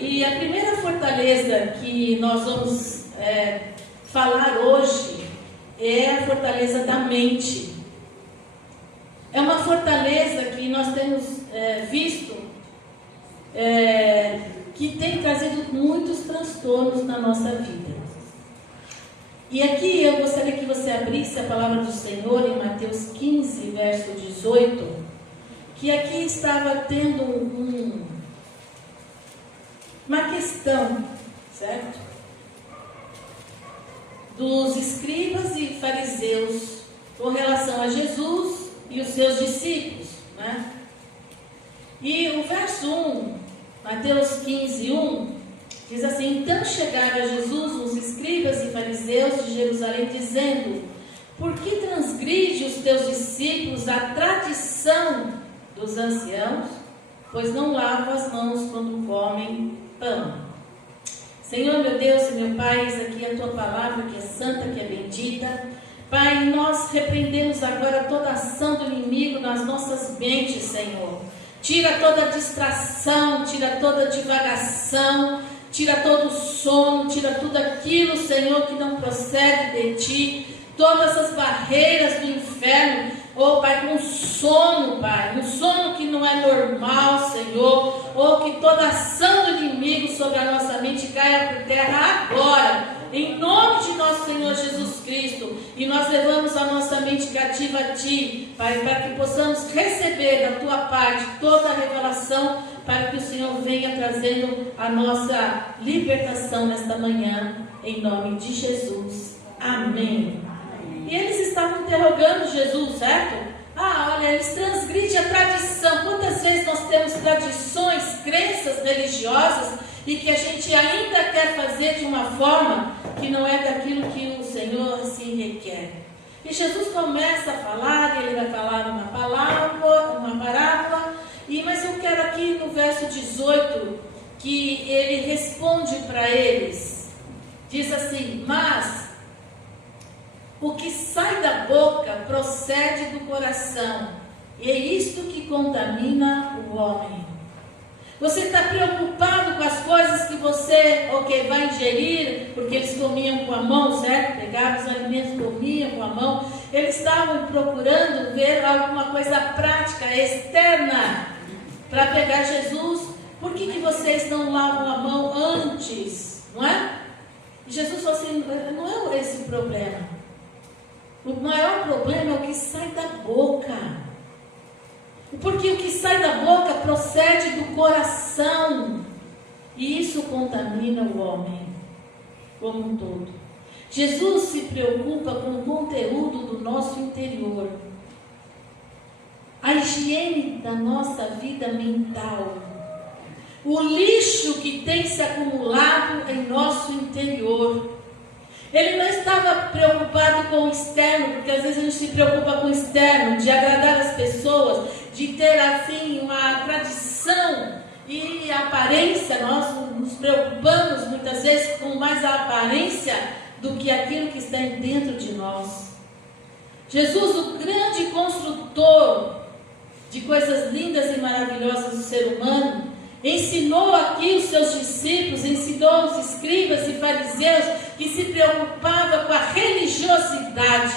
E a primeira fortaleza que nós vamos falar hoje é a fortaleza da mente. É uma fortaleza que nós temos visto que tem trazido muitos transtornos na nossa vida. E aqui eu gostaria que você abrisse a palavra do Senhor em Mateus 15, verso 18, que aqui estava tendo uma questão, certo? Dos escribas e fariseus com relação a Jesus e os seus discípulos, né? E o verso 1, Mateus 15, 1, diz assim: então chegaram a Jesus uns escribas e fariseus de Jerusalém, dizendo: por que transgride os teus discípulos a tradição dos anciãos, pois não lavam as mãos quando comem pão? Senhor, meu Deus e meu Pai, eis aqui a tua palavra, que é santa, que é bendita. Pai, nós repreendemos agora toda ação do inimigo nas nossas mentes, Senhor. Tira toda distração, tira toda divagação, tira todo sono, tira tudo aquilo, Senhor, que não procede de Ti. Todas as barreiras do inferno, Pai, com sono, Pai, um sono que não é normal, Senhor, que toda ação do inimigo sobre a nossa mente caia por terra agora, em nome de nosso Senhor Jesus Cristo. E nós levamos a nossa mente cativa a Ti, Pai, para que possamos receber da Tua parte toda a revelação, para que o Senhor venha trazendo a nossa libertação nesta manhã, em nome de Jesus. Amém. E eles estavam interrogando Jesus, certo? Olha, eles transgridem a tradição. Quantas vezes nós temos tradições, crenças religiosas, e que a gente ainda quer fazer de uma forma que não é daquilo que o Senhor assim requer. E Jesus começa a falar, e ele vai falar uma parábola, mas eu quero aqui no verso 18, que ele responde para eles. Diz assim: mas o que sai da boca procede do coração, e é isto que contamina o homem. Você está preocupado com as coisas que você vai ingerir, porque eles comiam com a mão, certo? Pegavam os alimentos, comiam com a mão. Eles estavam procurando ver alguma coisa prática, externa, para pegar Jesus. Por que vocês não lavam a mão antes? Não é? E Jesus falou assim: não é esse o problema. O maior problema é o que sai da boca. Porque o que sai da boca procede do coração. E isso contamina o homem como um todo. Jesus se preocupa com o conteúdo do nosso interior. A higiene da nossa vida mental. O lixo que tem se acumulado em nosso interior. Ele não estava preocupado com o externo, porque às vezes a gente se preocupa com o externo, de agradar as pessoas, de ter assim uma tradição e a aparência. Nós nos preocupamos muitas vezes com mais a aparência do que aquilo que está dentro de nós. Jesus, o grande construtor de coisas lindas e maravilhosas do ser humano, ensinou aqui os seus discípulos, ensinou os escribas e fariseus que se preocupavam com a religiosidade.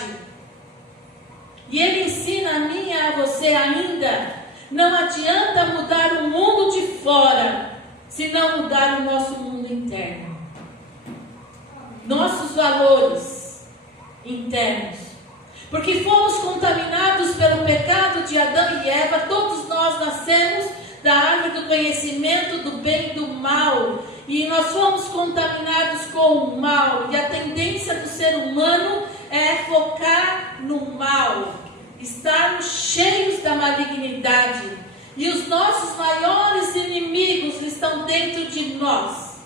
E ele ensina a mim e a você ainda: não adianta mudar o mundo de fora, se não mudar o nosso mundo interno. Nossos valores internos. Porque fomos contaminados pelo pecado de Adão e Eva. Todos nós nascemos da árvore do conhecimento do bem e do mal, e nós fomos contaminados com o mal, e a tendência do ser humano é focar no mal, estarmos cheios da malignidade, e os nossos maiores inimigos estão dentro de nós.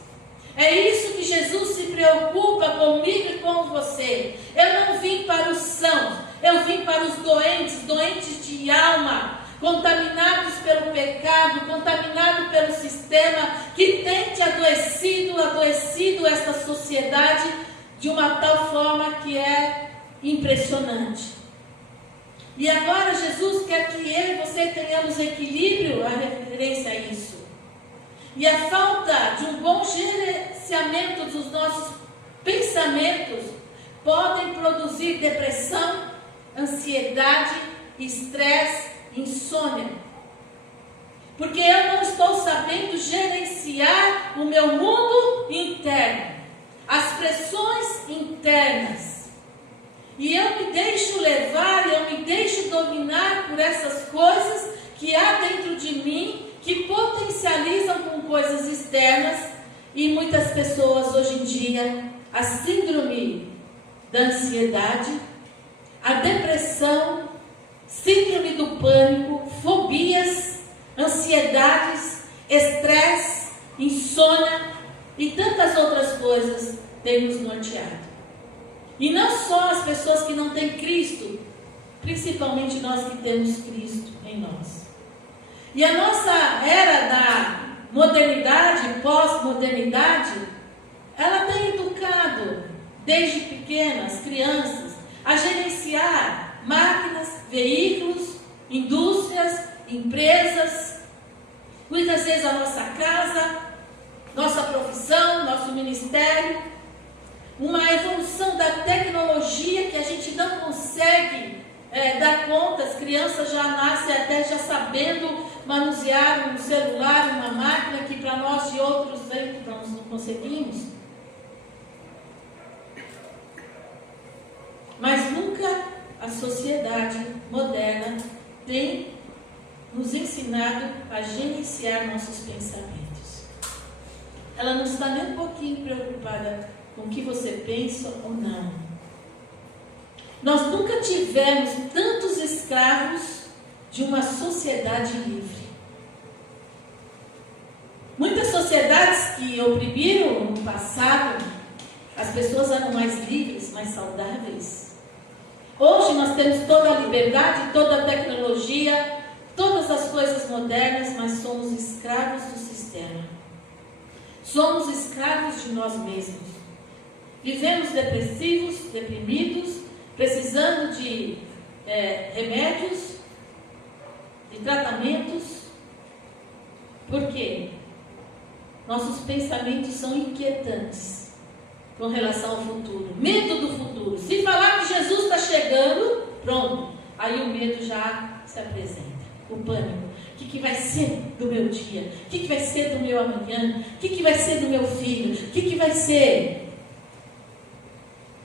É isso que Jesus se preocupa comigo e com você. Eu não vim para os sãos, eu vim para os doentes, doentes de alma, contaminados pelo pecado, contaminados pelo sistema que tem te adoecido esta sociedade de uma tal forma que é impressionante. E agora Jesus quer que eu e você tenhamos equilíbrio a referência a isso. E a falta de um comportamentos, os nossos pensamentos podem produzir depressão, ansiedade, estresse, insônia. Porque eu não estou sabendo gerenciar o meu mundo interno, as pressões internas. E eu me deixo levar, eu me deixo dominar por essas coisas que há dentro de mim, que potencializam com coisas externas. E muitas pessoas hoje em dia, a síndrome da ansiedade, a depressão, síndrome do pânico, fobias, ansiedades, estresse, insônia e tantas outras coisas têm nos norteado. E não só as pessoas que não têm Cristo, principalmente nós que temos Cristo em nós. E a nossa era da modernidade, pós-modernidade, ela tem educado desde pequenas crianças a gerenciar máquinas, veículos, indústrias, empresas, muitas vezes a nossa casa, nossa profissão, nosso ministério, uma evolução da tecnologia que a gente não consegue dar conta. As crianças já nascem até já sabendo manusear um celular, uma máquina que para nós de outros nós não conseguimos. Mas nunca a sociedade moderna tem nos ensinado a gerenciar nossos pensamentos. Ela não está nem um pouquinho preocupada com o que você pensa ou não. Nós nunca tivemos tantos escravos de uma sociedade livre. Muitas sociedades que oprimiram no passado, as pessoas eram mais livres, mais saudáveis. Hoje nós temos toda a liberdade, toda a tecnologia, todas as coisas modernas, mas somos escravos do sistema. Somos escravos de nós mesmos. Vivemos depressivos, deprimidos, precisando de remédios, de tratamentos. Por quê? Nossos pensamentos são inquietantes com relação ao futuro. Medo do futuro. Se falar que Jesus está chegando, pronto. Aí o medo já se apresenta. O pânico. O que vai ser do meu dia? O que vai ser do meu amanhã? O que vai ser do meu filho? O que vai ser?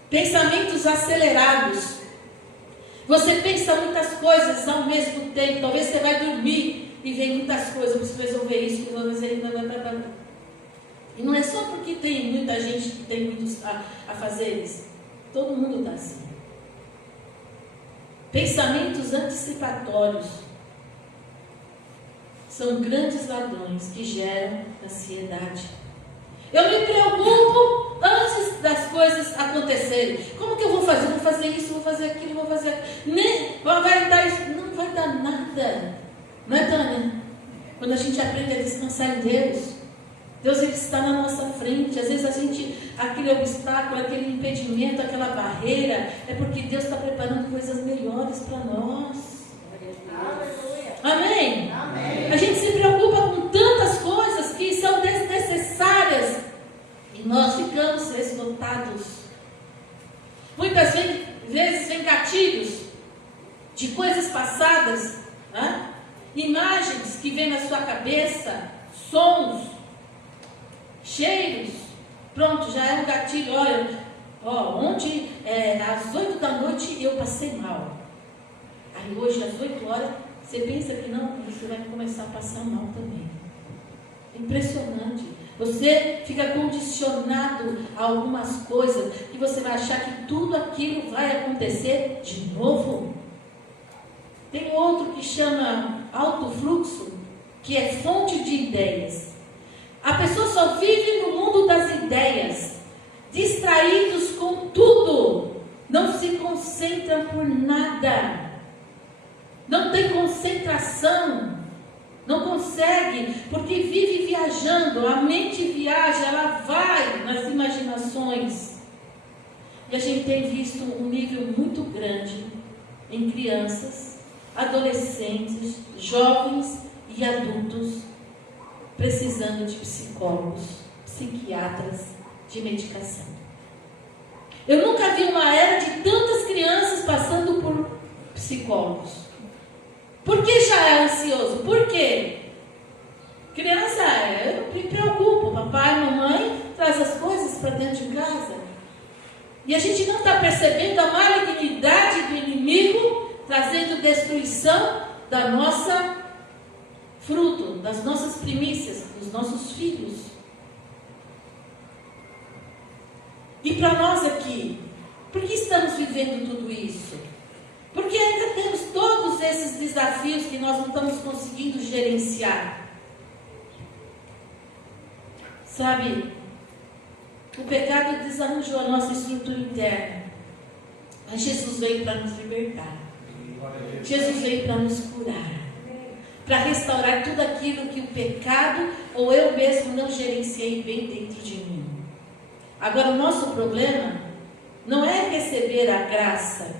Pensamentos acelerados. Você pensa muitas coisas ao mesmo tempo. Talvez você vai dormir e vem muitas coisas. Eu preciso resolver isso, eu vou fazer. E não é só porque tem muita gente que tem muitos afazeres. Todo mundo está assim. Pensamentos antecipatórios são grandes ladrões que geram ansiedade. Eu me preocupo antes das coisas acontecerem. Como que eu vou fazer? Vou fazer isso, vou fazer aquilo, vou fazer aquilo. Vai dar isso. Não vai dar nada. Não é, Tânia? Quando a gente aprende a descansar em Deus, Deus ele está na nossa frente. Às vezes a gente, aquele obstáculo, aquele impedimento, aquela barreira, é porque Deus está preparando coisas melhores para nós. Aleluia. Amém? Amém. A gente se preocupa com tantas coisas que são desnecessárias e nós ficamos esgotados. Muitas vezes vem gatilhos de coisas passadas, né? Imagens que vêm na sua cabeça, sons, cheiros. Pronto, já é um gatilho. Olha, ontem às 8 da noite eu passei mal. Aí hoje às 8 horas você pensa que não, você vai começar a passar mal também. Impressionante. Você fica condicionado a algumas coisas que você vai achar que tudo aquilo vai acontecer de novo. Tem outro que chama alto fluxo, que é fonte de ideias. A pessoa só vive no mundo das ideias, distraídos com tudo, não se concentram por nada, não tem concentração, não consegue, porque vive viajando, a mente viaja, ela vai nas imaginações. E a gente tem visto um nível muito grande em crianças, adolescentes, jovens e adultos precisando de psicólogos, psiquiatras, de medicação. Eu nunca vi uma era de tantas crianças passando por psicólogos. Por que já é ansioso? Por quê? Criança, eu me preocupo. Papai, mamãe traz as coisas para dentro de casa. E a gente não está percebendo a malignidade do inimigo trazendo destruição da nossa fruto, das nossas primícias, dos nossos filhos. E para nós aqui, por que estamos vivendo tudo isso? Porque ainda temos todos esses desafios que nós não estamos conseguindo gerenciar. Sabe, o pecado desarranjou a nossa estrutura interna. Mas Jesus veio para nos libertar. Jesus veio para nos curar. Para restaurar tudo aquilo que o pecado ou eu mesmo não gerenciei bem dentro de mim. Agora, o nosso problema não é receber a graça.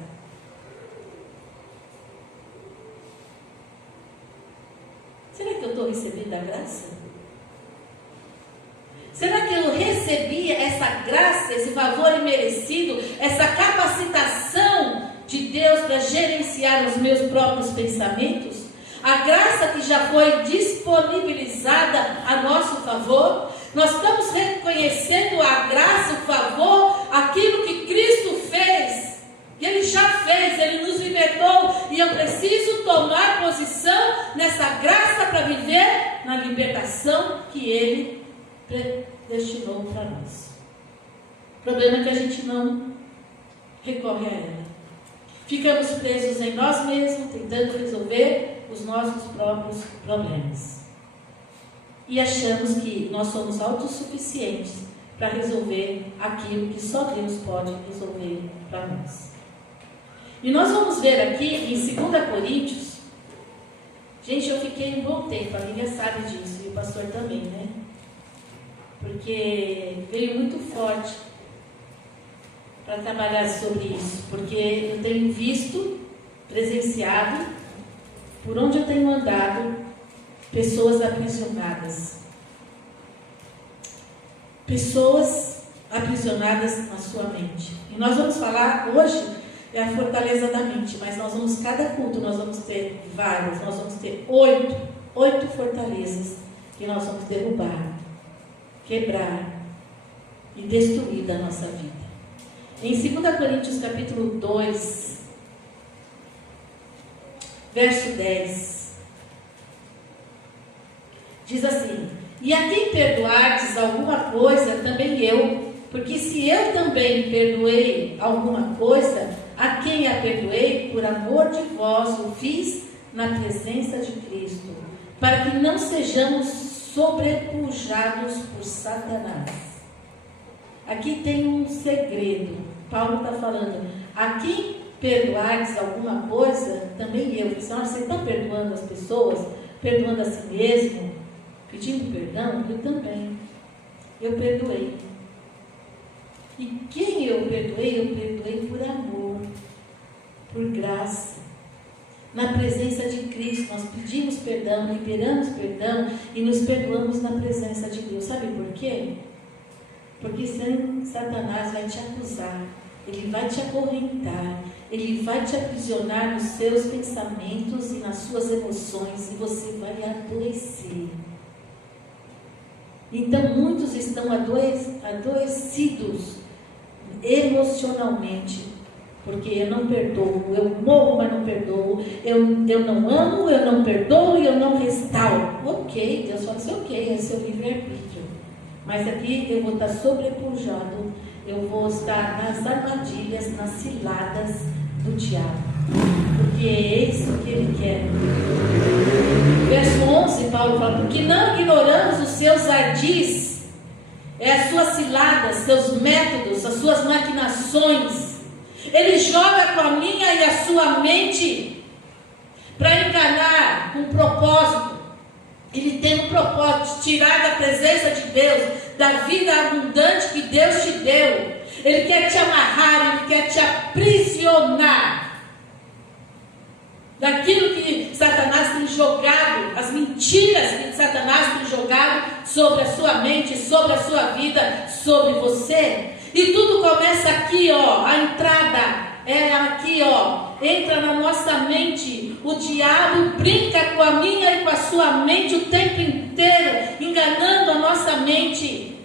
Será que eu estou recebendo a graça? Será que eu recebi essa graça, esse favor imerecido, essa capacitação de Deus para gerenciar os meus próprios pensamentos? A graça que já foi disponibilizada a nosso favor? Nós estamos reconhecendo a graça, o favor, aquilo que Cristo fez. E Ele já fez, Ele nos libertou. E eu preciso tomar posição nessa graça para viver na libertação que Ele predestinou para nós. O problema é que a gente não recorre a ela. Ficamos presos em nós mesmos, tentando resolver os nossos próprios problemas. E achamos que nós somos autossuficientes para resolver aquilo que só Deus pode resolver para nós. E nós vamos ver aqui em 2 Coríntios. Gente, eu fiquei um bom tempo, a Lívia sabe disso, e o pastor também, né? Porque veio muito forte para trabalhar sobre isso, porque eu tenho visto, presenciado, por onde eu tenho andado, pessoas aprisionadas. Pessoas aprisionadas na sua mente. E nós vamos falar hoje, é a fortaleza da mente, mas nós vamos, cada culto, nós vamos ter várias, nós vamos ter 8 fortalezas que nós vamos derrubar, quebrar e destruir da nossa vida. Em 2 Coríntios capítulo 2, verso 10, diz assim: e a quem perdoardes alguma coisa, também eu, porque se eu também perdoei alguma coisa, a quem a perdoei, por amor de vós o fiz na presença de Cristo, para que não sejamos sobrepujados por Satanás. Aqui tem um segredo. Paulo está falando: a quem perdoardes alguma coisa, também eu. Você está perdoando as pessoas, perdoando a si mesmo, pedindo perdão? Eu também. Eu perdoei. E quem eu perdoei por amor, por graça. Na presença de Cristo, nós pedimos perdão, liberamos perdão e nos perdoamos na presença de Deus. Sabe por quê? Porque senão Satanás vai te acusar, ele vai te acorrentar, ele vai te aprisionar nos seus pensamentos e nas suas emoções, e você vai adoecer. Então muitos estão adoecidos emocionalmente, porque eu não perdoo, eu morro, mas não perdoo, eu não amo, eu não perdoo e eu não restauro. Ok, Deus fala assim, ok, é seu livre-arbítrio, mas aqui eu vou estar sobrepujado, eu vou estar nas armadilhas, nas ciladas do diabo, porque é isso que ele quer. Verso 11, Paulo fala: porque não ignoramos os seus ardis, as suas ciladas, seus métodos, as suas maquinações. Ele joga com a minha e a sua mente para enganar com um propósito. Ele tem um propósito de tirar da presença de Deus, da vida abundante que Deus te deu. Ele quer te amarrar, ele quer te aprisionar daquilo que Satanás tem jogado, as mentiras que Satanás tem jogado sobre a sua mente, sobre a sua vida, sobre você. E tudo começa aqui, ó, a entrada é aqui, ó, entra na nossa mente. O diabo brinca com a minha e com a sua mente o tempo inteiro, enganando a nossa mente.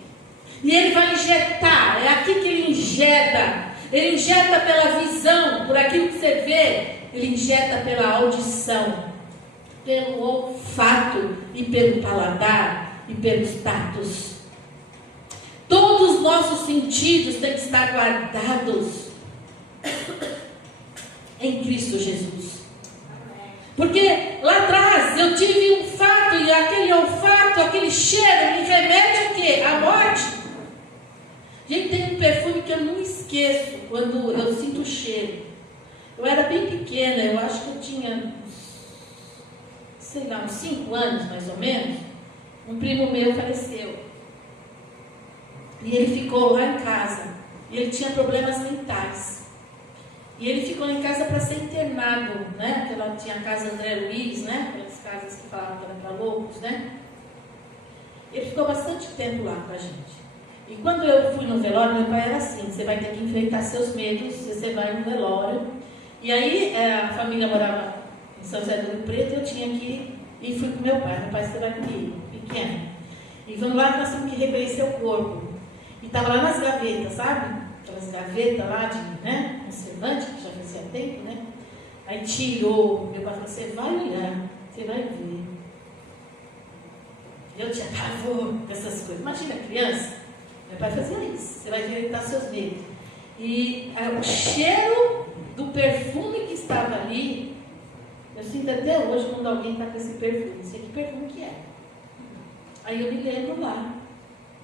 E ele vai injetar, é aqui que ele injeta. Ele injeta pela visão, por aquilo que você vê. Ele injeta pela audição, pelo olfato e pelo paladar e pelos tatos. Todos os nossos sentidos têm que estar guardados em Cristo Jesus. Porque lá atrás eu tive um fato, e aquele olfato, aquele cheiro me remete a quê? À morte. Gente, tem um perfume que eu não esqueço quando eu sinto o cheiro. Eu era bem pequena, eu acho que eu tinha, sei lá, uns 5 anos mais ou menos. Um primo meu faleceu. E ele ficou lá em casa. E ele tinha problemas mentais. E ele ficou em casa para ser internado, né? Porque ela tinha a casa André Luiz, né? Aquelas casas que falavam que era para loucos, né? Ele ficou bastante tempo lá com a gente. E quando eu fui no velório, meu pai era assim: você vai ter que enfrentar seus medos, você vai no velório. E aí a família morava em São José do Rio Preto, eu tinha que ir e fui com meu pai. Meu pai, você vai comigo, pequeno. E vamos lá que nós temos que reconhecer o corpo. E estava lá nas gavetas, sabe? Aquelas gavetas lá de, né, conservante, que já fazia tempo, né? Aí tirou, meu pai falou: você vai olhar, você vai ver. Eu tinha pavor dessas coisas. Imagina a criança. Meu pai fazia isso. Você vai enfrentar seus medos. E o cheiro do perfume que estava ali, eu sinto até hoje quando alguém está com esse perfume. Não sei que perfume que é. Aí eu me lembro lá.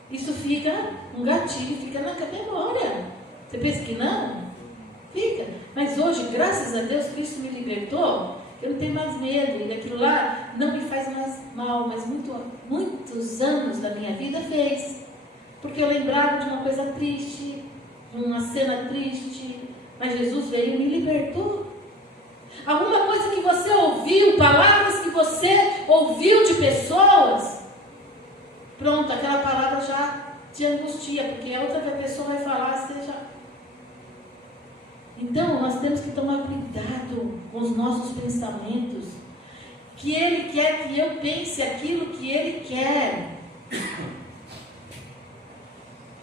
Isso fica um gatilho, fica na memória. Você pensa que não? Fica. Mas hoje, graças a Deus, Cristo me libertou. Eu não tenho mais medo. E aquilo lá não me faz mais mal. Mas muitos anos da minha vida fez. Porque eu lembrava de uma coisa triste, de uma cena triste. Mas Jesus veio e me libertou. Alguma coisa que você ouviu, palavras que você ouviu de pessoas, pronto, aquela palavra já te angustia, porque a outra pessoa vai falar, você já... Então, nós temos que tomar cuidado com os nossos pensamentos, que Ele quer que eu pense aquilo que Ele quer.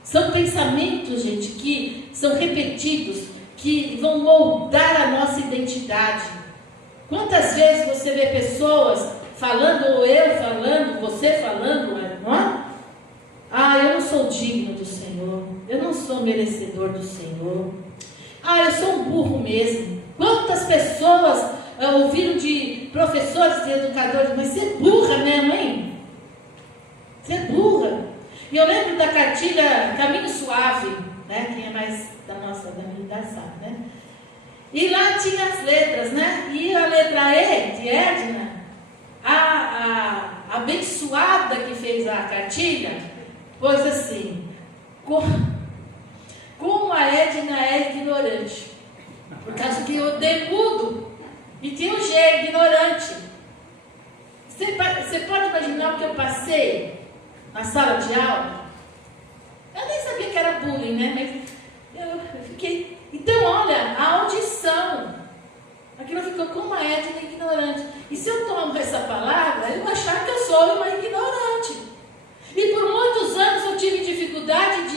São pensamentos, gente, que são repetidos, que vão moldar a nossa identidade. Quantas vezes você vê pessoas falando, ou eu falando, você falando, não é? Ah, eu não sou digno do Senhor, eu não sou merecedor do Senhor. Ah, eu sou um burro mesmo. Quantas pessoas ouviram de professores e educadores, mas você é burra mesmo, hein? Você é burra. E eu lembro da cartilha Caminho Suave, né? Quem é mais da minha idade sabe, né? E lá tinha as letras, né? E a letra E, de Edna, a abençoada que fez a cartilha, pôs assim: como a Edna é ignorante. Por causa que eu dei mudo. E tinha um G, ignorante. Você pode imaginar o que eu passei na sala de aula? Eu nem sabia que era bullying, né? Mas eu fiquei... Então, olha, a audição. Aquilo ficou como a Edna ignorante. E se eu tomo essa palavra, eu vou achar que eu sou uma ignorante. E por muitos anos eu tive dificuldade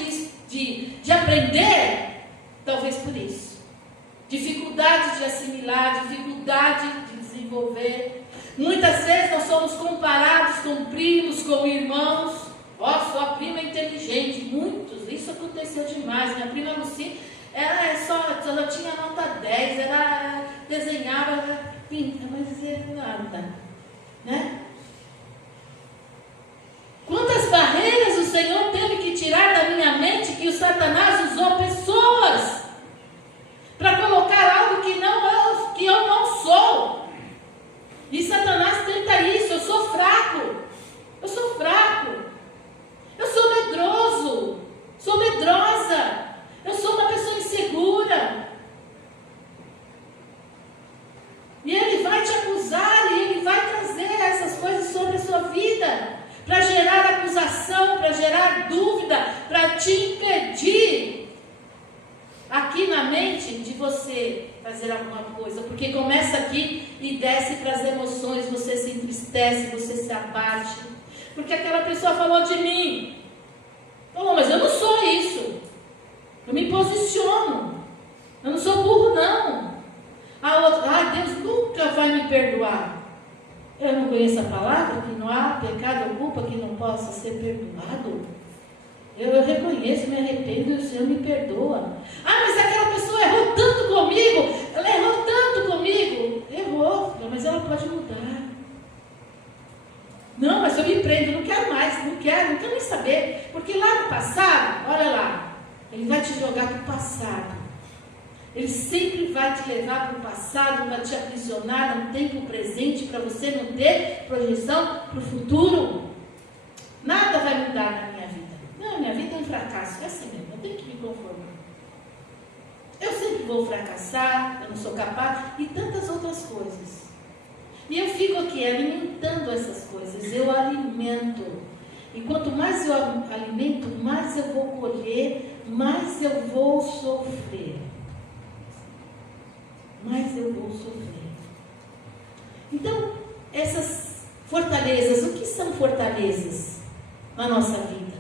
de aprender, talvez por isso. Dificuldade de assimilar, dificuldade de desenvolver. Muitas vezes nós somos comparados com primos, com irmãos. Ó, sua prima é inteligente. Muitos, isso aconteceu demais. Minha prima Lucy, ela só tinha nota 10, ela desenhava, ela pinta, mas é nada, né? Quantas barreiras o Senhor teve que tirar da minha mente, que o Satanás usou pessoas para colocar algo que eu não sou. E Satanás tenta isso. Eu sou fraco, eu sou medroso, sou medrosa, eu sou uma pessoa insegura. E ele vai te acusar, e ele vai trazer essas te impedir aqui na mente de você fazer alguma coisa, porque começa aqui e desce para as emoções, você se entristece, você se abate, porque aquela pessoa falou de mim, falou, mas eu não sou isso, eu me posiciono, eu não sou burro não. A outra, Deus nunca vai me perdoar. Eu não conheço a palavra, que não há pecado ou culpa que não possa ser perdoado. Eu reconheço, me arrependo e o Senhor me perdoa. Mas aquela pessoa errou tanto comigo, ela errou tanto comigo. Errou, mas ela pode mudar. Não, mas eu me prendo, não quero mais, não quero nem saber. Porque lá no passado, olha lá, ele vai te jogar para o passado. Ele sempre vai te levar para o passado, para te aprisionar no tempo presente, para você não ter projeção para o futuro. Nada vai mudar na minha vida. Não, minha vida é um fracasso, é assim mesmo, eu tenho que me conformar. Eu sempre vou fracassar, eu não sou capaz, e tantas outras coisas. E eu fico aqui alimentando essas coisas, eu alimento. E quanto mais eu alimento, mais eu vou colher, mais eu vou sofrer. Mais eu vou sofrer. Então, essas fortalezas, o que são fortalezas na nossa vida?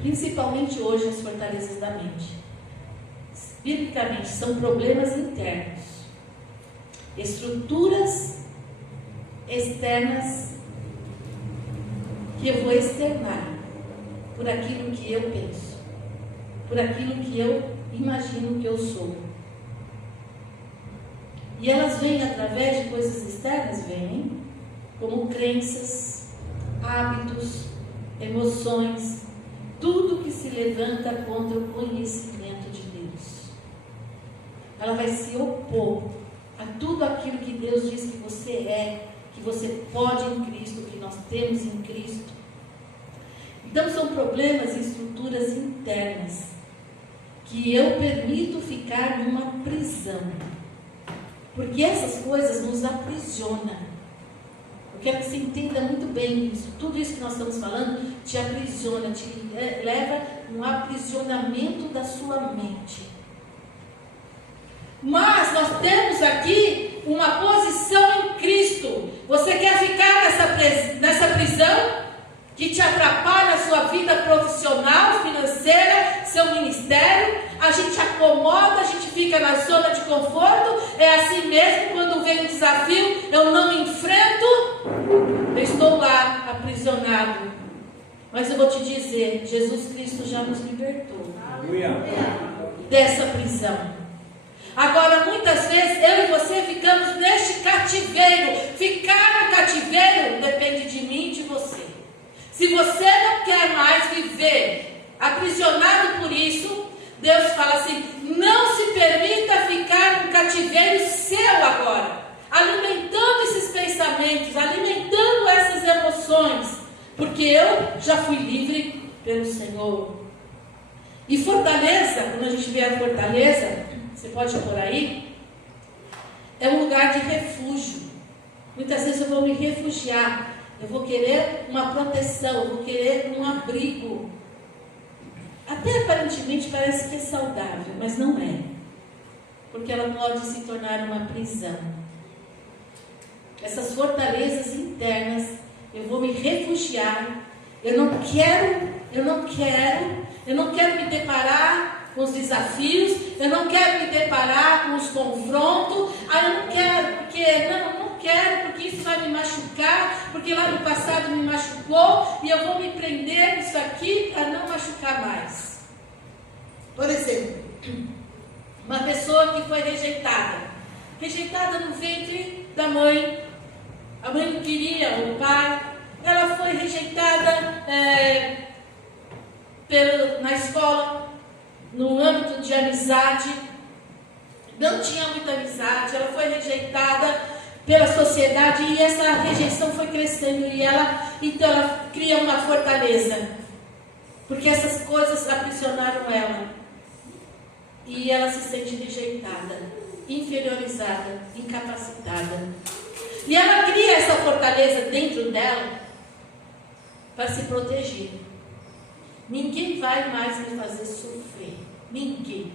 Principalmente hoje as fortalezas da mente. Biblicamente, são problemas internos, estruturas externas que eu vou externar por aquilo que eu penso, por aquilo que eu imagino que eu sou. E elas vêm através de coisas externas, vêm como crenças, hábitos, emoções, tudo que se levanta contra o conhecimento de Deus. Ela vai se opor a tudo aquilo que Deus diz que você é, que você pode em Cristo, que nós temos em Cristo. Então são problemas e estruturas internas que eu permito ficar numa prisão. Porque essas coisas nos aprisionam. Eu quero que você entenda muito bem isso. Tudo isso que nós estamos falando te aprisiona, te leva um aprisionamento da sua mente. Mas nós temos aqui uma posição em Cristo. Você quer ficar nessa prisão que te atrapalha a sua vida profissional, financeira, seu ministério? A gente acomoda, a gente fica na zona de conforto. É assim mesmo, quando vem um desafio, eu não enfrento, eu estou lá aprisionado. Mas eu vou te dizer, Jesus Cristo já nos libertou dessa prisão. Agora, muitas vezes, eu e você ficamos neste cativeiro. Ficar no cativeiro depende de mim e de você. Se você não quer mais viver aprisionado por isso, Deus fala assim, não se permita ficar no cativeiro seu agora, alimentando esses pensamentos, alimentando essas emoções, porque eu já fui livre pelo Senhor. E fortaleza, quando a gente vê a fortaleza, você pode pôr aí, é um lugar de refúgio. Muitas vezes eu vou me refugiar, eu vou querer uma proteção, eu vou querer um abrigo. Até aparentemente parece que é saudável, mas não é. Porque ela pode se tornar uma prisão. Essas fortalezas internas, eu vou me refugiar. Eu não quero me deparar com os desafios, eu não quero me deparar com os confrontos. Eu não quero, porque isso vai me machucar, porque lá no passado me machucou, e eu vou me prender nisso aqui para não machucar mais. Por exemplo, uma pessoa que foi rejeitada no ventre da mãe, a mãe não queria, o pai, ela foi rejeitada na escola, no âmbito de amizade, não tinha muita amizade, ela foi rejeitada pela sociedade, e essa rejeição foi crescendo, então ela cria uma fortaleza, porque essas coisas aprisionaram ela, e ela se sente rejeitada, inferiorizada, incapacitada, e ela cria essa fortaleza dentro dela para se proteger. ninguém vai mais me fazer sofrer. Ninguém.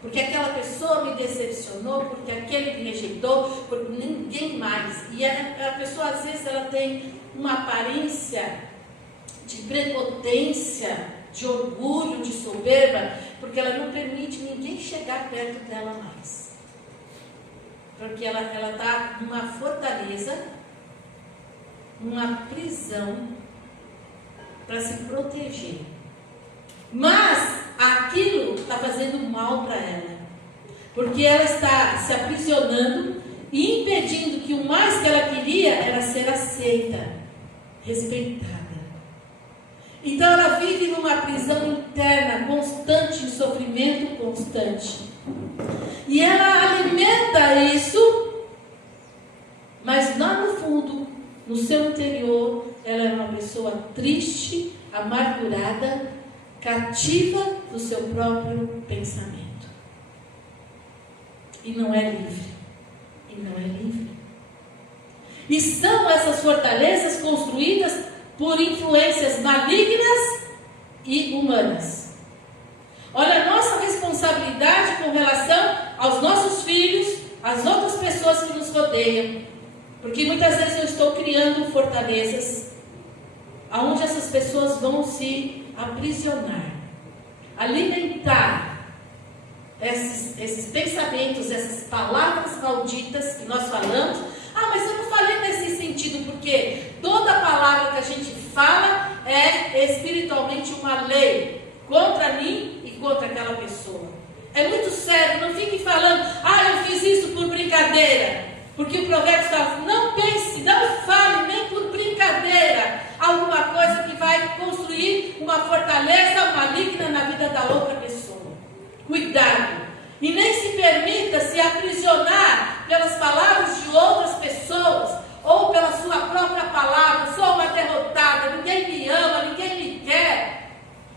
Porque aquela pessoa me decepcionou, porque aquele me rejeitou, porque ninguém mais. E a pessoa, às vezes, ela tem uma aparência de prepotência, de orgulho, de soberba, porque ela não permite ninguém chegar perto dela mais. Porque ela está numa fortaleza, numa prisão, para se proteger. Mas aquilo está fazendo mal para ela, porque ela está se aprisionando e impedindo que o mais que ela queria era ser aceita, respeitada. Então ela vive numa prisão interna constante, de sofrimento constante. E ela alimenta isso, mas lá no fundo, no seu interior, ela é uma pessoa triste, amargurada, cativa do seu próprio pensamento. E não é livre. E não é livre. E são essas fortalezas construídas por influências malignas e humanas. Olha a nossa responsabilidade com relação aos nossos filhos, às outras pessoas que nos rodeiam. Porque muitas vezes eu estou criando fortalezas aonde essas pessoas vão se aprisionar, alimentar esses pensamentos, essas palavras malditas que nós falamos. Ah, mas eu não falei nesse sentido, porque toda palavra que a gente fala é espiritualmente uma lei contra mim e contra aquela pessoa. É muito sério, não fique falando, eu fiz isso por brincadeira. Porque o provérbio fala, não pense, não fale nem por brincadeira alguma coisa que vai construir uma fortaleza maligna na vida da outra pessoa. Cuidado. E nem se permita se aprisionar pelas palavras de outras pessoas ou pela sua própria palavra. Sou uma derrotada, ninguém me ama, ninguém me quer.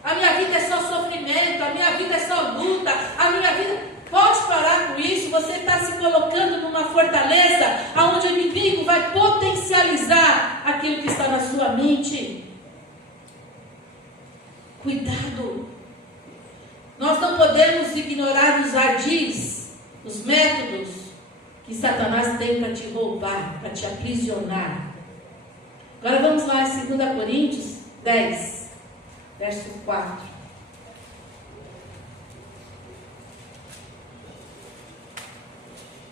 A minha vida é só sofrimento, a minha vida é só luta, a minha vida... Pode parar com isso. Você está se colocando numa fortaleza onde o inimigo vai potencializar aquilo que está na sua mente. Cuidado. Nós não podemos ignorar os ardis, os métodos que Satanás tem para te roubar, para te aprisionar. Agora vamos lá em 2 Coríntios 10, verso 4.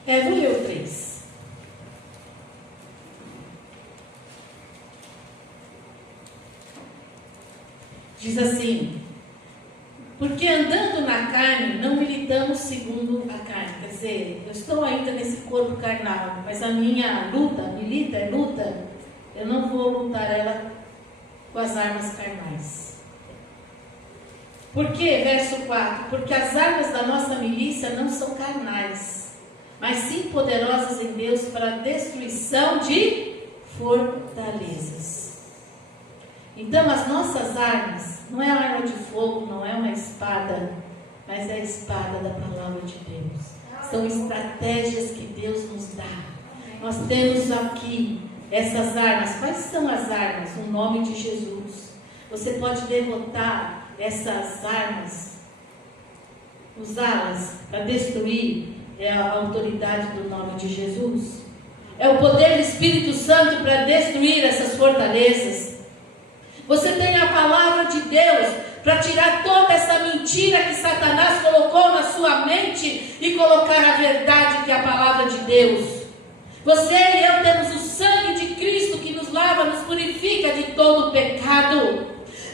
Vou ler o 3. Diz assim: porque andando na carne, não militamos segundo a carne. Quer dizer, eu estou ainda nesse corpo carnal, mas a minha luta, eu não vou lutar ela com as armas carnais. Por quê? Verso 4. Porque as armas da nossa milícia não são carnais, mas sim poderosas em Deus para a destruição de fortalezas. Então as nossas armas, não é a arma de fogo, não é uma espada, mas é a espada da palavra de Deus. São estratégias que Deus nos dá. Nós temos aqui essas armas. Quais são as armas? O nome de Jesus. Você pode derrotar essas armas, usá-las para destruir. É a autoridade do nome de Jesus. É o poder do Espírito Santo para destruir essas fortalezas. Você tem a palavra de Deus para tirar toda essa mentira que Satanás colocou na sua mente e colocar a verdade que é a palavra de Deus. Você e eu temos o sangue de Cristo que nos lava, nos purifica de todo o pecado.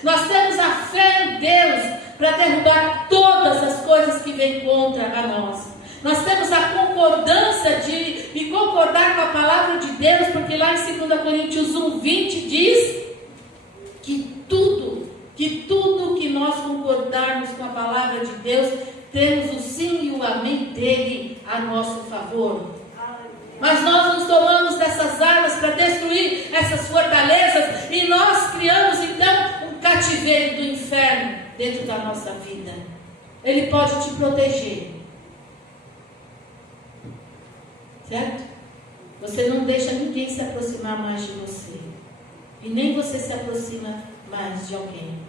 Nós temos a fé em Deus para derrubar todas as coisas que vêm contra a nós. Nós temos a concordância de concordar com a palavra de Deus, porque lá em 2 Coríntios 1:20 diz que tudo que nós concordarmos com a palavra de Deus, temos o sim e o amém dele a nosso favor. Mas nós nos tomamos dessas armas para destruir essas fortalezas e nós criamos então um cativeiro do inferno dentro da nossa vida. Ele pode te proteger. Certo? Você não deixa ninguém se aproximar mais de você. E nem você se aproxima mais de alguém.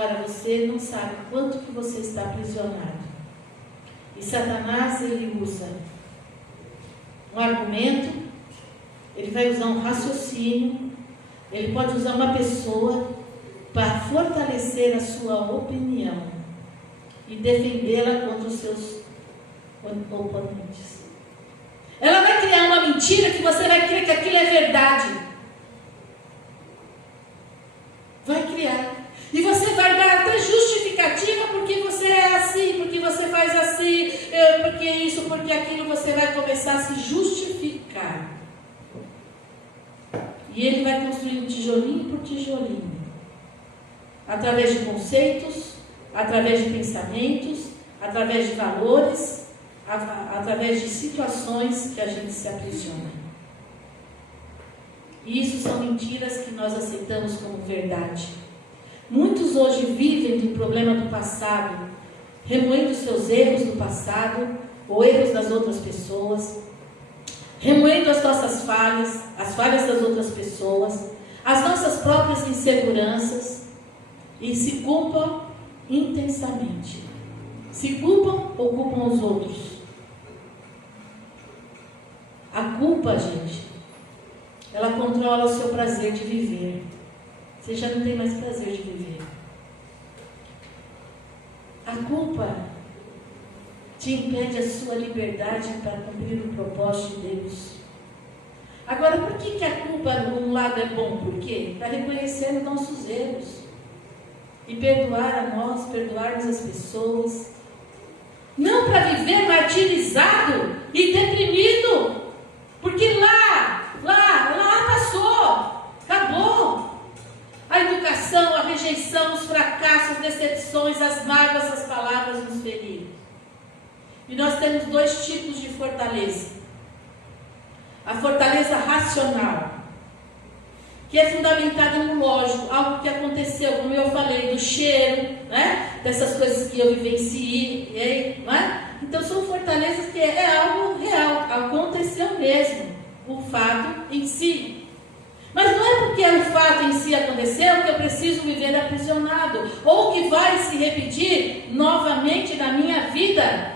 Agora você não sabe quanto que você está aprisionado. E Satanás, ele usa um argumento, ele vai usar um raciocínio, ele pode usar uma pessoa para fortalecer a sua opinião e defendê-la contra os seus oponentes. Ela vai criar uma mentira que você vai crer que aquilo é verdade. Vai criar. E você vai dar até justificativa porque você é assim, porque você faz assim, porque isso, porque aquilo, você vai começar a se justificar. E ele vai construir tijolinho por tijolinho. Através de conceitos, através de pensamentos, através de valores, através de situações que a gente se aprisiona. E isso são mentiras que nós aceitamos como verdade. Muitos hoje vivem do problema do passado, remoendo seus erros do passado, ou erros das outras pessoas, remoendo as nossas falhas, as falhas das outras pessoas, as nossas próprias inseguranças, e se culpam intensamente. Se culpam ou culpam os outros? A culpa, gente, ela controla o seu prazer de viver. Você já não tem mais prazer de viver. A culpa te impede a sua liberdade para cumprir o propósito de Deus. Agora, por que a culpa, de um lado, é bom? Por quê? Para reconhecer os nossos erros e perdoar a nós, perdoarmos as pessoas. Não para viver martirizado e deprimido, porque lá passou, acabou. A educação, a rejeição, os fracassos, as decepções, as mágoas, as palavras nos feriram. E nós temos dois tipos de fortaleza. A fortaleza racional, que é fundamentada no lógico, algo que aconteceu, como eu falei, do cheiro, né? Dessas coisas que eu vivenciei, né? Então são fortalezas que é algo real, aconteceu mesmo, o fato em si. Mas não é porque o fato em si aconteceu que eu preciso viver aprisionado, ou que vai se repetir novamente na minha vida.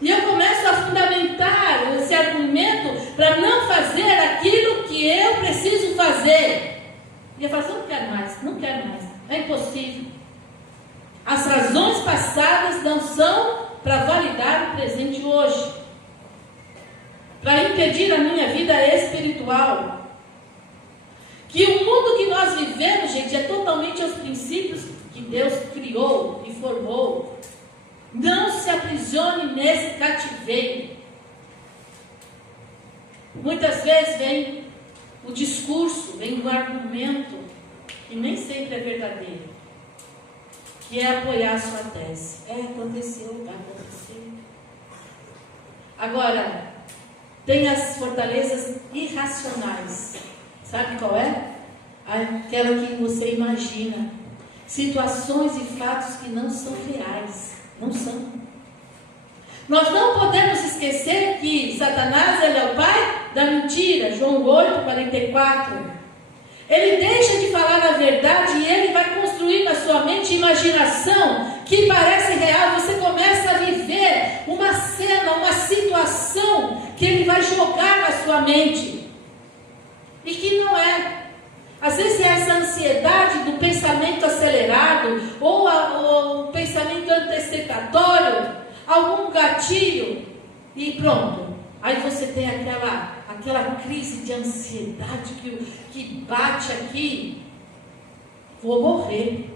E eu começo a fundamentar esse argumento para não fazer aquilo que eu preciso fazer. E eu falo assim, não quero mais, é impossível. As razões passadas não são para validar o presente hoje, para impedir a minha vida espiritual. Que o mundo que nós vivemos, gente, é totalmente aos princípios que Deus criou e formou. Não se aprisione nesse cativeiro. Muitas vezes vem o discurso, vem o argumento, que nem sempre é verdadeiro, que é apoiar a sua tese. Aconteceu, vai acontecer. Agora, tem as fortalezas irracionais. Sabe qual é? Aquela que você imagina. Situações e fatos que não são reais. Não são. Nós não podemos esquecer que Satanás, ele é o pai da mentira. João 8:44. Ele deixa de falar a verdade e ele vai construir na sua mente imaginação que parece real. Você começa a viver uma cena, uma situação que ele vai jogar na sua mente e que não é. Às vezes é essa ansiedade do pensamento acelerado ou o pensamento antecipatório, algum gatilho e pronto. Aí você tem aquela crise de ansiedade que bate aqui. Vou morrer.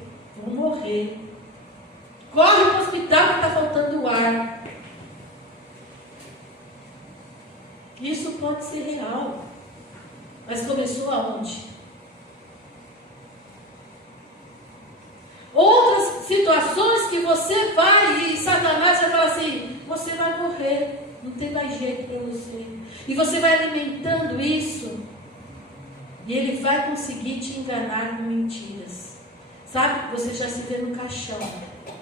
Corre para o hospital que está faltando ar. Isso pode ser real. Mas começou aonde? Outras situações que você vai e Satanás vai falar assim, você vai morrer, não tem mais jeito para você. E você vai alimentando isso e ele vai conseguir te enganar com mentiras. Sabe? Você já se vê no caixão.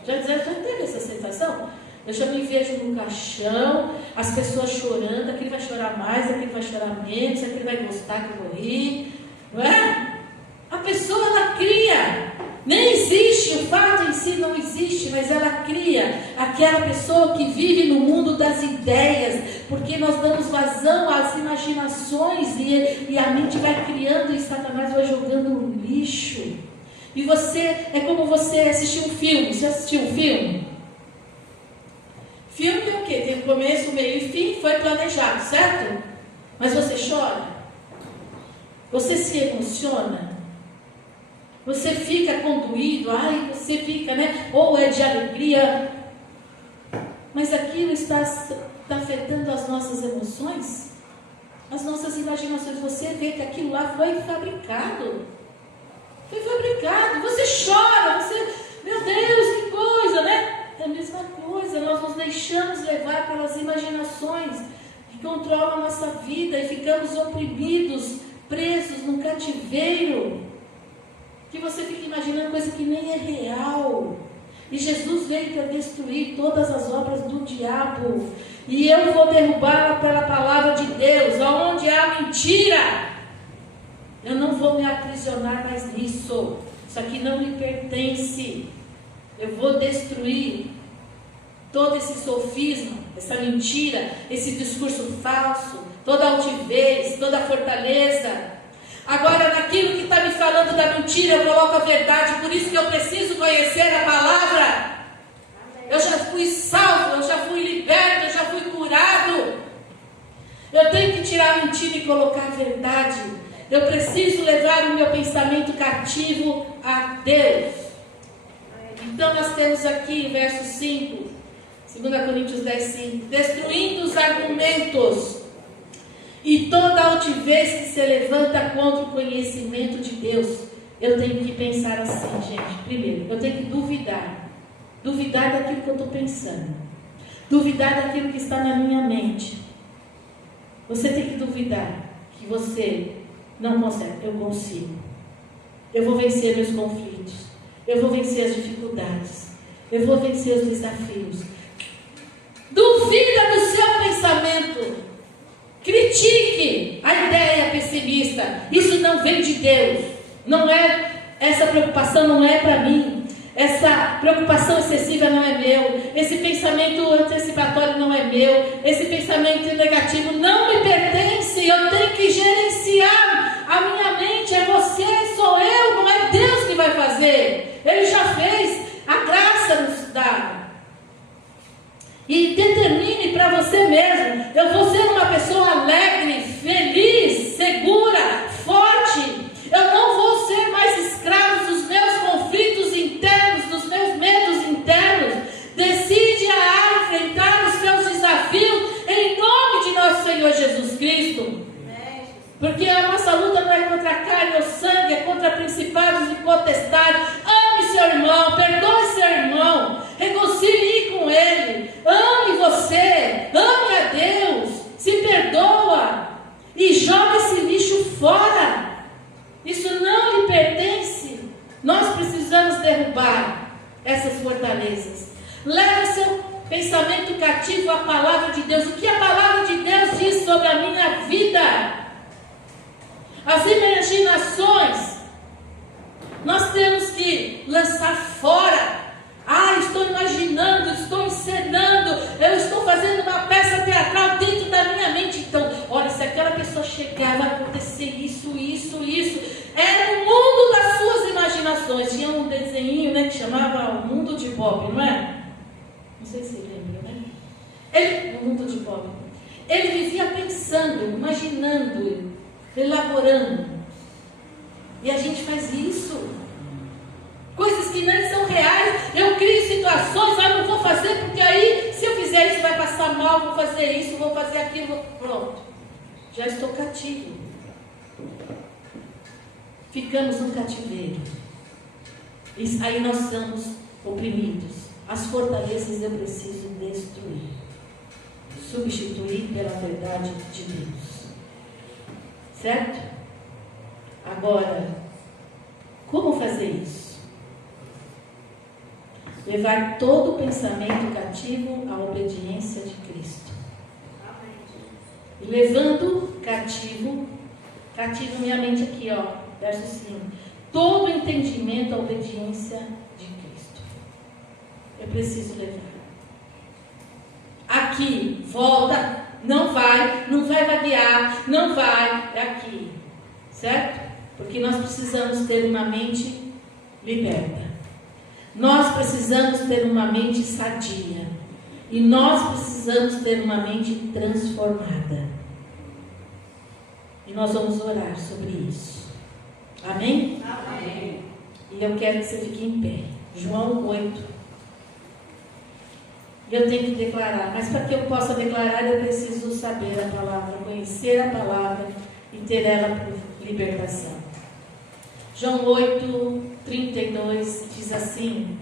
Já teve essa sensação? Eu já me vejo no caixão, as pessoas chorando, aquele vai chorar mais, aquele vai chorar menos, aquele vai gostar que eu vou rir. Não é? A pessoa, ela cria. Nem existe o de fato em si não existe, mas ela cria aquela pessoa que vive no mundo das ideias, porque nós damos vazão às imaginações e a mente vai criando e Satanás vai jogando no lixo. E você, é como você assistir um filme. Você assistiu um filme? Filme tem o quê? Tem começo, meio e fim, foi planejado, certo? Mas você chora? Você se emociona? Você fica conduído? Ai, você fica, né? Ou é de alegria? Mas aquilo está afetando as nossas emoções? As nossas imaginações. Você vê que aquilo lá foi fabricado. Foi fabricado. Você chora, você... Meu Deus, que coisa, né? É a mesma coisa. Nós nos deixamos levar pelas imaginações que controlam a nossa vida e ficamos oprimidos, presos num cativeiro. Que você fica imaginando coisa que nem é real. E Jesus veio para destruir todas as obras do diabo. E eu vou derrubá-la pela palavra de Deus. Aonde há mentira, eu não vou me aprisionar mais nisso. Isso aqui não me pertence. Eu vou destruir todo esse sofisma, essa mentira, esse discurso falso, toda altivez, toda fortaleza. Agora, naquilo que está me falando da mentira, eu coloco a verdade. Por isso que eu preciso conhecer a palavra. Eu já fui salvo, eu já fui liberto, eu já fui curado. Eu tenho que tirar a mentira e colocar a verdade. Eu preciso levar o meu pensamento cativo a Deus. Então nós temos aqui, verso 5, 2 Coríntios 10, 5. Destruindo os argumentos e toda altivez que se levanta contra o conhecimento de Deus. Eu tenho que pensar assim, gente. Primeiro, eu tenho que duvidar. Duvidar daquilo que eu estou pensando. Duvidar daquilo que está na minha mente. Você tem que duvidar que você não consegue. Eu consigo. Eu vou vencer meus conflitos. Eu vou vencer as dificuldades. Eu vou vencer os desafios. Duvida do seu pensamento. Critique a ideia pessimista. Isso não vem de Deus. Não é, essa preocupação não é para mim. Essa preocupação excessiva não é meu. Esse pensamento antecipatório não é meu. Esse pensamento negativo não me pertence. Eu tenho que gerenciar a minha mente. É você, sou eu. Não é Deus que vai fazer. Ele já fez. A graça nos dá. E determine para você mesmo. Eu vou ser uma pessoa alegre, feliz, segura, forte. Eu não vou ser mais escravo dos meus conflitos internos, dos meus medos internos. Decide a enfrentar os seus desafios em nome de nosso Senhor Jesus Cristo. Porque a nossa luta não é contra a carne ou sangue, é contra principados e potestades. Ame seu irmão, perdoe seu irmão, reconcilie com ele, ame você, ame a Deus, se perdoa e joga esse lixo fora. Isso não lhe pertence. Nós precisamos derrubar essas fortalezas. Leve seu pensamento cativo à palavra de Deus. O que a palavra de Deus diz sobre a minha vida? As imaginações nós temos que lançar fora. Estou imaginando, estou encenando, eu estou fazendo uma peça teatral dentro da minha mente. Então, olha, se aquela pessoa chegar, vai acontecer isso. Era o mundo das suas imaginações. Tinha um desenho, né, que chamava O Mundo de Bob, não é? Não sei se lembra, né? O Mundo de Bob. Ele vivia pensando, imaginando, elaborando. E a gente faz isso. Coisas que nem são reais. Eu crio situações, não vou fazer, porque aí, se eu fizer isso, vai passar mal, vou fazer isso, vou fazer aquilo. Pronto. Já estou cativo. Ficamos no cativeiro. Aí nós somos oprimidos. As fortalezas eu preciso destruir. Substituir pela verdade de Deus. Certo? Agora, como fazer isso? Levar todo o pensamento cativo à obediência de Cristo. Levando cativo minha mente aqui, verso 5. Todo entendimento à obediência de Cristo. eu preciso levar. Aqui, volta, não vai vaguear, não vai, é aqui, certo? Porque nós precisamos ter uma mente liberta. Nós precisamos ter uma mente sadia. E nós precisamos ter uma mente transformada. E nós vamos orar sobre isso. Amém? Amém. E eu quero que você fique em pé. João 8. Eu tenho que declarar. Mas para que eu possa declarar, eu preciso saber a palavra, conhecer a palavra e ter ela por libertação. João 8, 32 diz assim: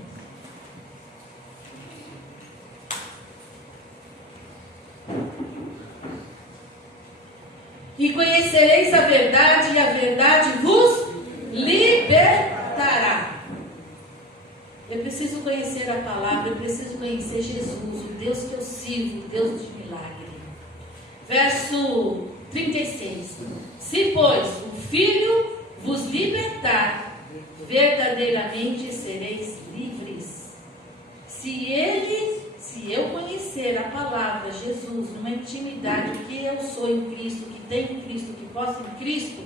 e conhecereis a verdade, e a verdade vos libertará. Eu preciso conhecer a palavra, eu preciso conhecer Jesus, o Deus que eu sirvo, o Deus de milagre. Verso 36. Se, pois, o Filho vos libertar, verdadeiramente sereis livres. Se eu conhecer a palavra, Jesus, numa intimidade, o que eu sou em Cristo, que tenho em Cristo, que posso em Cristo,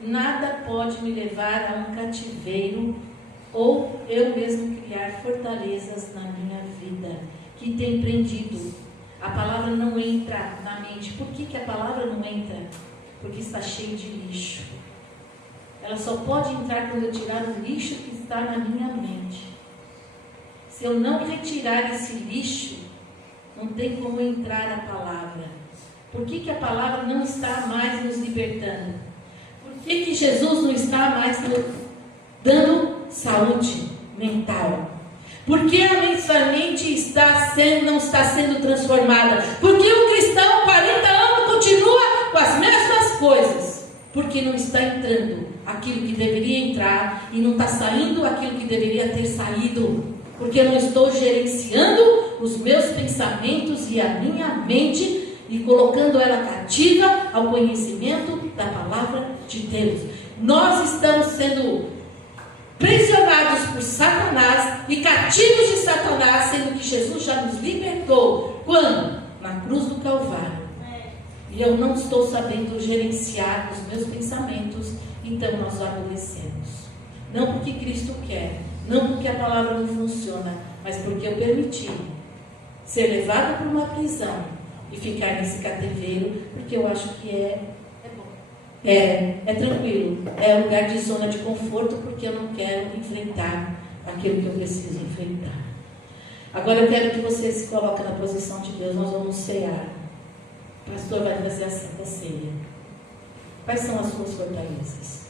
nada pode me levar a um cativeiro ou eu mesmo criar fortalezas na minha vida que tem prendido. A palavra não entra na mente. Por que a palavra não entra? Porque está cheio de lixo. Ela só pode entrar quando eu tirar o lixo que está na minha mente. Se eu não retirar esse lixo, não tem como entrar a palavra. Por que a palavra não está mais nos libertando? Por que Jesus não está mais nos dando saúde mental? Porque a nossa mente não está sendo transformada? Porque o cristão, 40 anos, continua com as mesmas coisas. Porque não está entrando aquilo que deveria entrar e não está saindo aquilo que deveria ter saído. Porque eu não estou gerenciando os meus pensamentos e a minha mente e colocando ela cativa ao conhecimento da palavra de Deus. Nós estamos sendo prisionados por Satanás e cativos de Satanás, sendo que Jesus já nos libertou. Quando? Na cruz do Calvário. E eu não estou sabendo gerenciar os meus pensamentos, então nós adoecemos. Não porque Cristo quer, não porque a palavra não funciona, mas porque eu permiti ser levado para uma prisão e ficar nesse cativeiro, porque eu acho que é tranquilo, é lugar de zona de conforto, porque eu não quero enfrentar aquilo que eu preciso enfrentar. Agora eu quero que você se coloque na posição de Deus. Nós vamos cear. O pastor vai fazer a Santa Ceia. Quais são as suas fortalezas?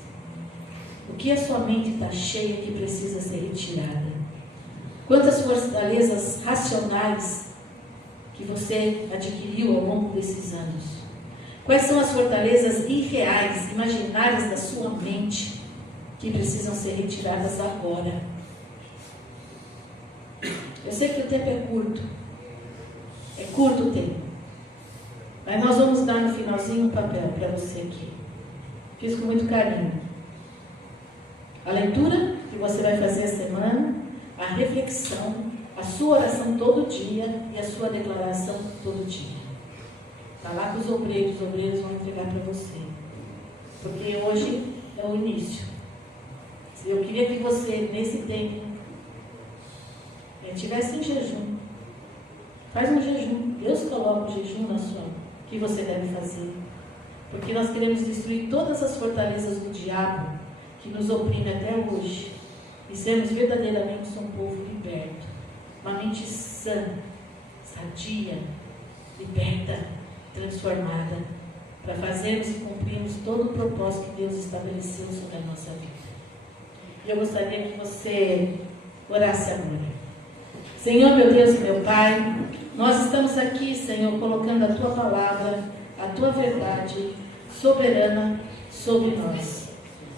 O que a sua mente está cheia que precisa ser retirada? Quantas fortalezas racionais que você adquiriu ao longo desses anos? Quais são as fortalezas irreais, imaginárias da sua mente que precisam ser retiradas agora? Eu sei que o tempo é curto. É curto o tempo. Mas nós vamos dar no finalzinho um papel para você aqui. Fiz com muito carinho. A leitura que você vai fazer a semana, a reflexão, a sua oração todo dia e a sua declaração todo dia. Está lá com os obreiros vão entregar para você. Porque hoje é o início. Eu queria que você, nesse tempo, estivesse em jejum. Faz um jejum. Deus coloca o jejum na sua, que você deve fazer. Porque nós queremos destruir todas as fortalezas do diabo que nos oprime até hoje. E sermos verdadeiramente um povo liberto. Uma mente sã, sadia, liberta, transformada, para fazermos e cumprirmos todo o propósito que Deus estabeleceu sobre a nossa vida. E eu gostaria que você orasse agora. Senhor, meu Deus e meu Pai, nós estamos aqui, Senhor, colocando a Tua palavra, a Tua verdade soberana sobre nós.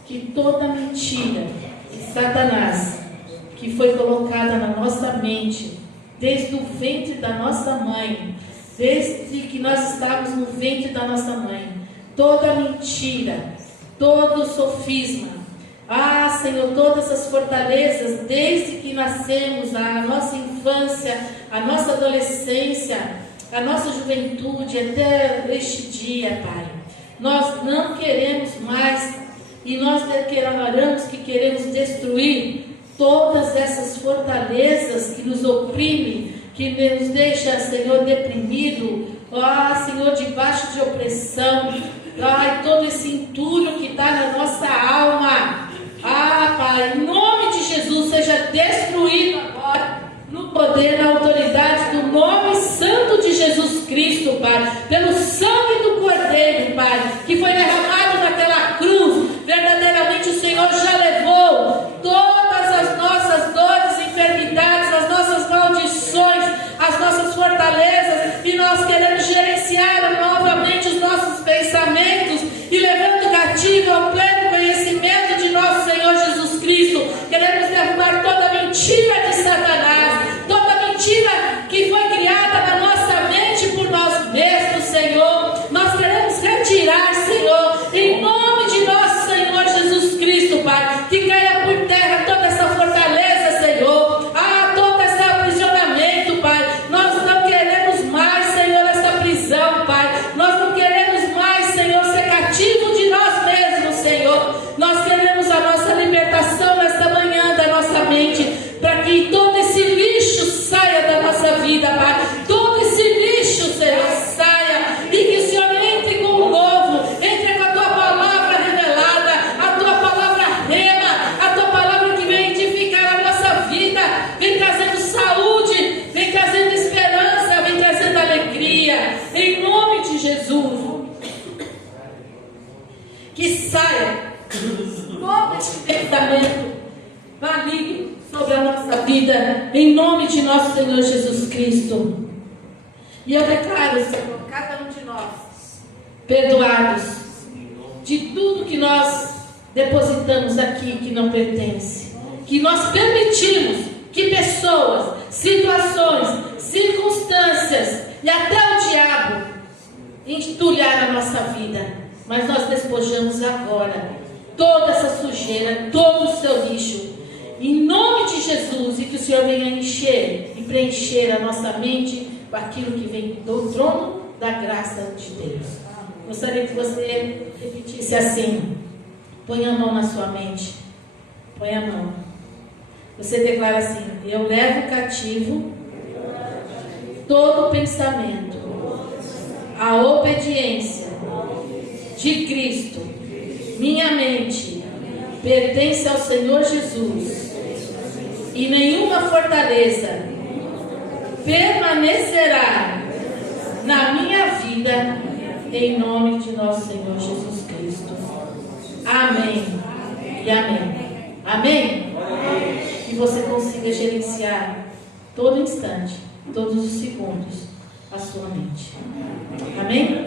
Que toda mentira de Satanás que foi colocada na nossa mente, desde o ventre da nossa mãe, desde que nós estávamos no ventre da nossa mãe, toda mentira, todo sofisma, Ah, Senhor, todas as fortalezas, desde que nascemos, a nossa infância, a nossa adolescência, a nossa juventude, até este dia, Pai. Nós não queremos mais, e nós declaramos que queremos destruir todas essas fortalezas que nos oprimem, que nos deixa, Senhor, deprimido, Senhor, debaixo de opressão, todo esse entulho que está na nossa alma. Pai, em nome de Jesus, seja destruído agora, no poder, na autoridade do nome santo de Jesus Cristo, Pai, pelo sangue do Cordeiro, Pai, que foi derramado naquela cruz. Verdadeiramente o Senhor já levou todas as nossas dores, enfermidades, as nossas maldições, as nossas fortalezas, e nós queremos gerenciar novamente os nossos pensamentos e levando cativo ao pleno conhecimento de nosso Senhor Jesus Cristo. Queremos derrubar toda mentira de Satanás, toda mentira que foi criada na nossa mente por nós mesmos, Senhor. Nós queremos retirar, Senhor, em nome de nosso Senhor Jesus Cristo, Pai, que caia por terra toda essa fortaleza, Senhor. Todo esse aprisionamento, Pai. Nós não queremos mais, Senhor, essa prisão, Pai. Nós não queremos mais, Senhor, ser cativo de nós mesmos, Senhor. Nós queremos a nossa libertação nesta manhã da nossa mente, para que todo esse lixo saia da nossa vida, Pai. Todo esse lixo, Senhor, saia, e que o Senhor entre com o novo, entre com a Tua palavra revelada, a Tua palavra rema, a Tua palavra que vem edificar a nossa vida, vem trazendo saúde, vem trazendo esperança, vem trazendo alegria, em nome de Jesus. Que saia todo esse pensamento maligno sobre a nossa vida, em nome de nosso Senhor Jesus Cristo. E eu declaro, Senhor, cada um de nós perdoados de tudo que nós depositamos aqui que não pertence, que nós permitimos que pessoas, situações, circunstâncias e até o diabo entulhar a nossa vida. Mas nós despojamos agora toda essa sujeira, todo o seu lixo, em nome de Jesus, e que o Senhor venha encher e preencher a nossa mente com aquilo que vem do trono da graça de Deus. Gostaria que você repetisse assim: põe a mão na sua mente, põe a mão. Você declara assim: eu levo cativo todo pensamento à obediência de Cristo. Minha mente pertence ao Senhor Jesus, e nenhuma fortaleza permanecerá na minha vida, em nome de nosso Senhor Jesus Cristo. Amém e amém. Amém? Que você consiga gerenciar todo instante, todos os segundos, a sua mente. Amém?